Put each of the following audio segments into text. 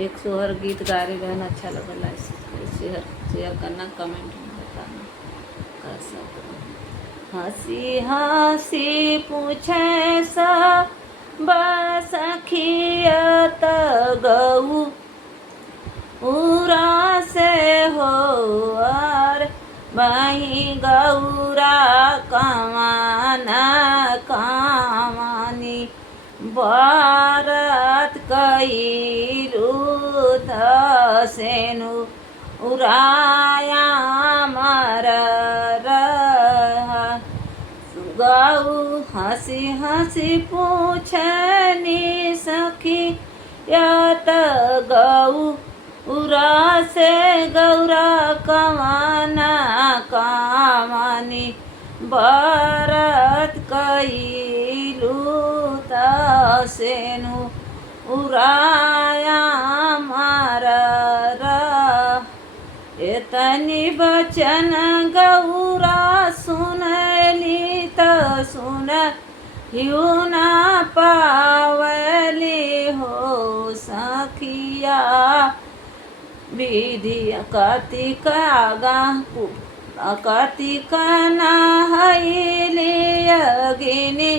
एक सोहर गीत गा रही बहन, अच्छा लगल है, शेयर शेयर करना, कमेंट में बताना कैसा। हंसी हंसी पूछे सब सखियत गऊ उरा से हो और बही गौरा कमाना कामानी भारत कई रुत सेनु उराया मर गऊ। हंसी हंसी पूछनी सखी यत गऊ उरा से गौरा कमाना कामानी भरत कईलू तसेनु उराया मार एतनी बचन गौरा सुनली त सुन यू ना पावली हो सखिया विधि कार्तिक आगा कार्तिक नहैली अग्नि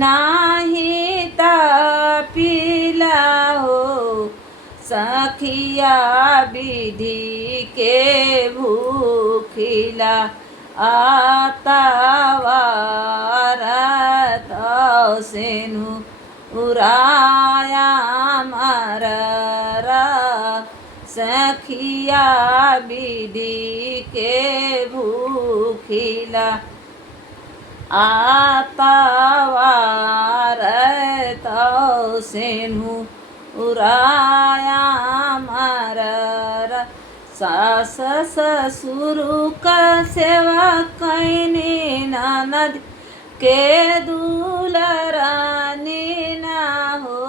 नाही तापिला हो सखिया विधि के भूखिला आता वारत सेनु उराया मर सखिया विधि के भूखिला आता वारत सेनु उराया मर सास ससुर का सेवा कैनी ननद के दुलरानी ना हो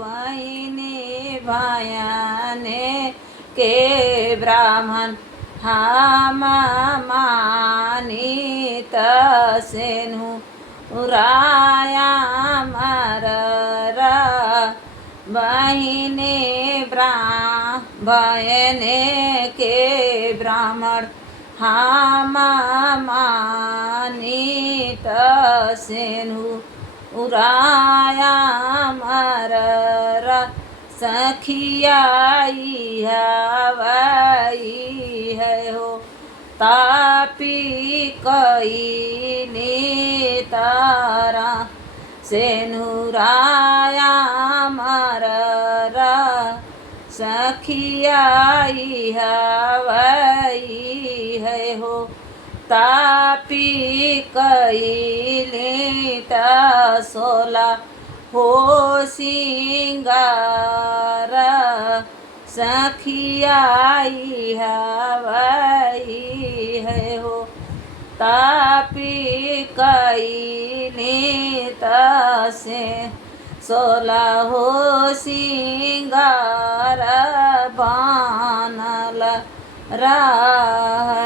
बहिनी भायाने के ब्राह्मण हम मानी तसेनु उराया मर बहिने बहने के ब्राह्मण हम मानी तसेनु उराया मर सखियाई हवाई है हो तापी कई ने तारा सेनुराया मर सखियाई हवाई है हो तापी कई लेता सोला हो सिंगार सखियाई हवाई है हो तापी कई लेता से सोला हो सिंगार बानल रहा